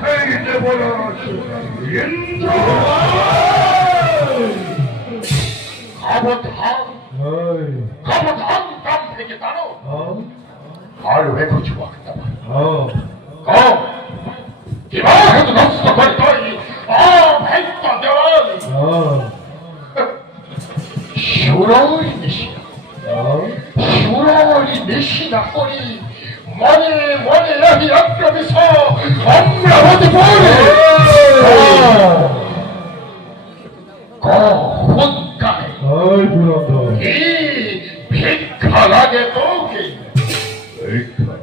ভেঙে বলা ইন্দ্র খবরধান কাম থেকে দাঁড়ো আর রেখো চুয়াকটা কিভাবে নষ্ট করে তৈরি ভেঙ্কটা দেওয়াল সুরই নিশি না করি মনে মনে আমি আক্রমিস অমরাবতী পড়ে ভিক্ষা লাগে তোকে ভিক্ষা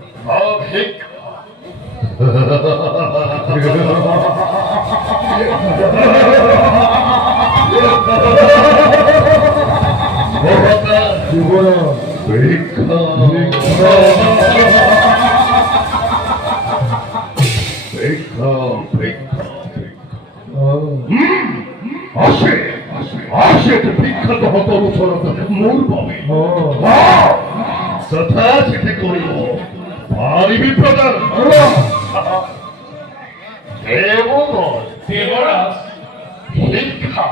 বিখ্যাত হত মূল পাবে তথা সেটি করিব ভারী বিপ্রদান দেবরাজ ভিক্ষা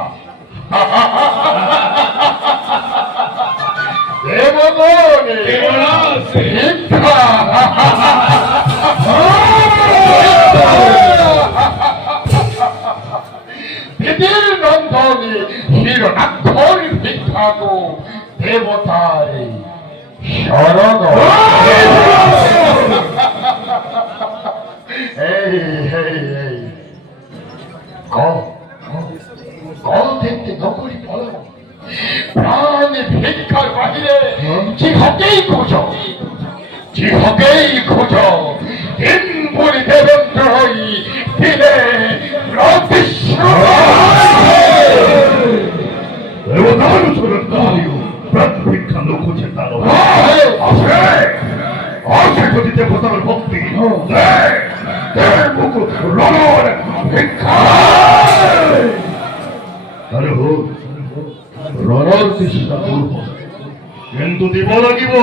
দেবরাজ ভিক্ষা বিধির নন্দনে হিরণাক্ষর ভিক্ষাগো দেবতার শরণ দেখতে নগরী বল প্রাণে ভিক্ষার বাহিরে জিহকেই খোঁজো দিন বলি দেবেন্দ্র হই দিলে ভিক্ষা লোক হচ্ছে তার আছে যদি দেবতার ভক্তি ভিক্ষা রণর তৃষ্ণা দূর কিন্তু দিব লাগিব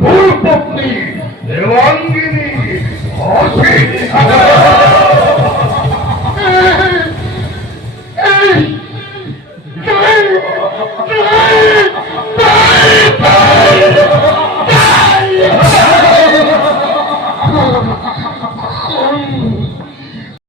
ভূল পত্নী দেবাঙ্গিনী